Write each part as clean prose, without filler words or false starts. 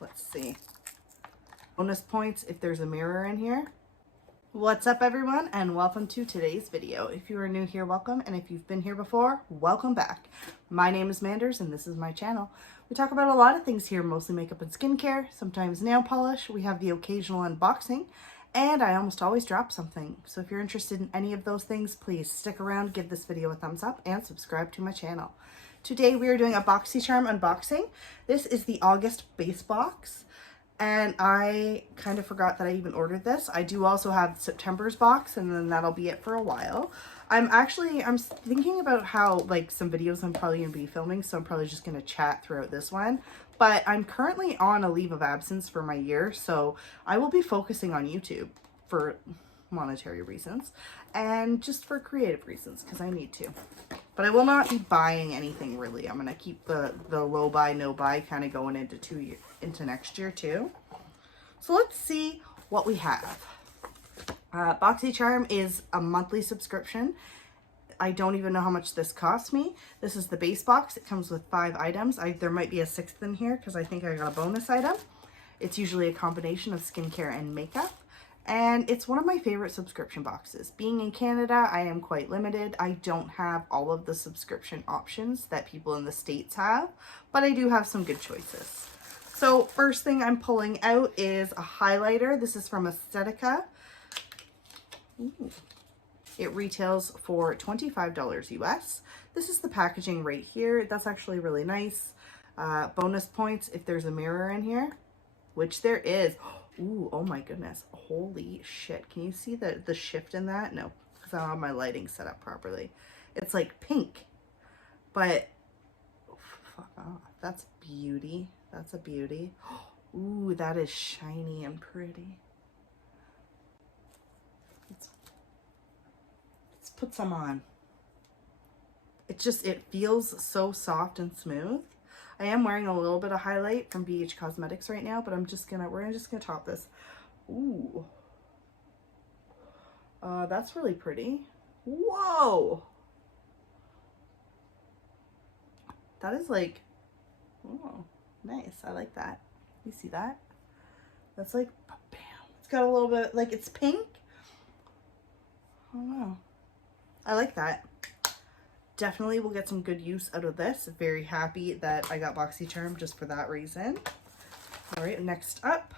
let's see. Bonus points if there's a mirror in here. What's up everyone, and welcome to today's video. If you are new here, welcome, and if you've been here before, welcome back. My name is Manders and this is my channel. We talk about a lot of things here, mostly makeup and skincare, sometimes nail polish, we have the occasional unboxing, and I almost always drop something. So if you're interested in any of those things, please stick around, give this video a thumbs up, and subscribe to my channel. Today we are doing a Boxycharm unboxing. This is the August base box. And I kind of forgot that I even ordered this. I do also have September's box, and then that'll be it for a while. I'm thinking about how, like, some videos I'm probably going to be filming, so I'm probably just going to chat throughout this one. But I'm currently on a leave of absence for my year, so I will be focusing on YouTube for monetary reasons and just for creative reasons, because I need to. But I will not be buying anything, really. I'm going to keep the low buy, no buy kind of going into next year too. So let's see what we have. Boxycharm is a monthly subscription. I don't even know how much this cost me. This is the base box. It comes with 5 items. There might be a 6th in here because I think I got a bonus item. It's usually a combination of skincare and makeup. And it's one of my favorite subscription boxes. Being in Canada, I am quite limited. I don't have all of the subscription options that people in the States have, but I do have some good choices. So first thing I'm pulling out is a highlighter. This is from Aesthetica. Ooh. It retails for $25 US. This is the packaging right here. That's actually really nice. Bonus points if there's a mirror in here, which there is. Ooh, oh my goodness. Holy shit. Can you see the shift in that? No, because I don't have my lighting set up properly. It's like pink, but fuck off. That's beauty. That's a beauty. Ooh, that is shiny and pretty. Let's put some on. It feels so soft and smooth. I am wearing a little bit of highlight from BH Cosmetics right now, but we're just gonna top this. Ooh. That's really pretty. Whoa. That is like, oh, nice. I like that. You see that? That's like, bam. It's got a little bit, like, it's pink. Oh no. I like that. Definitely will get some good use out of this. Very happy that I got Boxycharm just for that reason. All right, next up,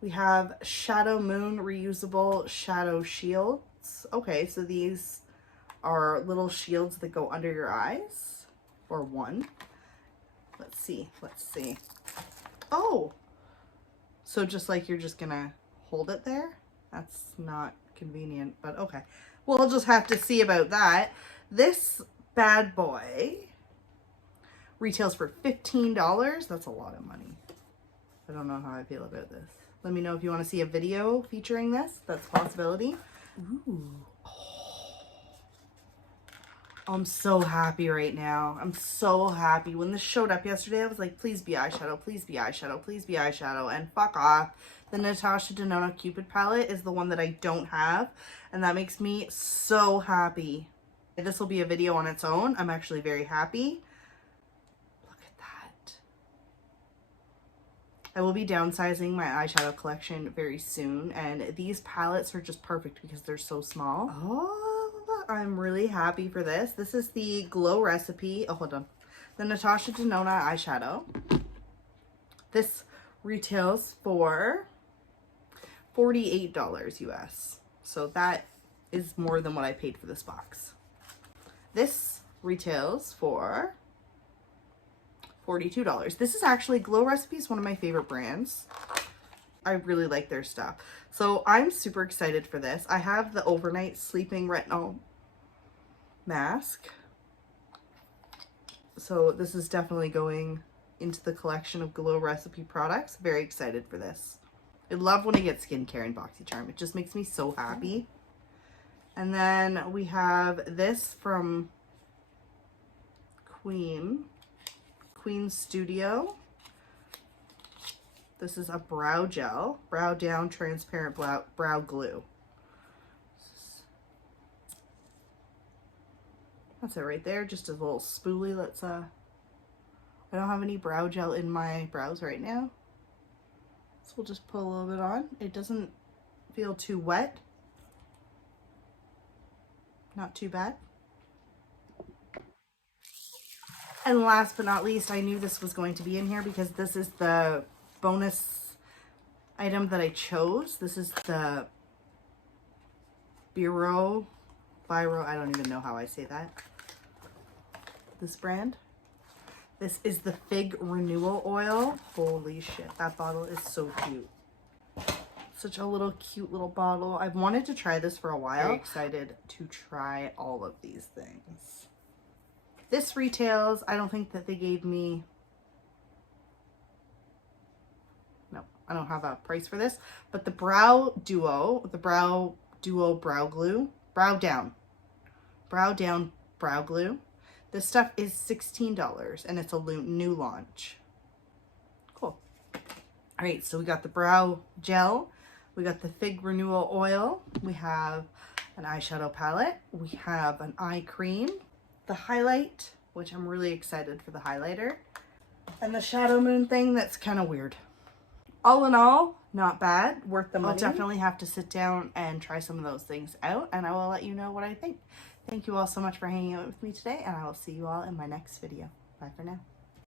we have Shadow Moon Reusable Shadow Shields. Okay, so these are little shields that go under your eyes, or one. Let's see. Oh, so just like you're just gonna hold it there? That's not convenient, but okay. We'll just have to see about that. This bad boy retails for $15. That's a lot of money. I don't know how I feel about this. Let me know if you want to see a video featuring this. That's a possibility. Ooh. Oh. I'm so happy right now. I'm so happy. When this showed up yesterday, I was like, please be eyeshadow, please be eyeshadow, please be eyeshadow, and fuck off. The Natasha Denona Cupid palette is the one that I don't have, and that makes me so happy. This will be a video on its own. I'm actually very happy. Look at that. I will be downsizing my eyeshadow collection very soon, and these palettes are just perfect because they're so small. Oh, I'm really happy for this. This is the Glow Recipe. Oh, hold on. The Natasha Denona eyeshadow. This retails for $48 US. So that is more than what I paid for this box. This retails for $42. This is actually Glow Recipes, one of my favorite brands. I really like their stuff. So I'm super excited for this. I have the Overnight Sleeping Retinol Mask. So this is definitely going into the collection of Glow Recipe products. Very excited for this. I love when I get skincare in Boxycharm. It just makes me so happy. And then we have this from Queen Studio. This is a brow gel, brow down transparent brow glue. That's it right there, just a little spoolie. Let's I don't have any brow gel in my brows right now. So we'll just put a little bit on. It doesn't feel too wet. Not too bad. And last but not least, I knew this was going to be in here because this is the bonus item that I chose. This is the Biro, I don't even know how I say that. This brand. This is the Fig Renewal Oil. Holy shit, that bottle is so cute. Such a little cute little bottle. I've wanted to try this for a while. Very excited to try all of these things. This retails, I don't think that they gave me, no, I don't have a price for this, but the Brow Duo Brow Glue, Brow Down Brow Glue. This stuff is $16 and it's a new launch. Cool. All right, so we got the brow gel, we got the Fig Renewal Oil, we have an eyeshadow palette, we have an eye cream, the highlight, which I'm really excited for the highlighter, and the Shadow Moon thing that's kind of weird. All in all, not bad, worth the money. I'll definitely have to sit down and try some of those things out, and I will let you know what I think. Thank you all so much for hanging out with me today, and I will see you all in my next video. Bye for now.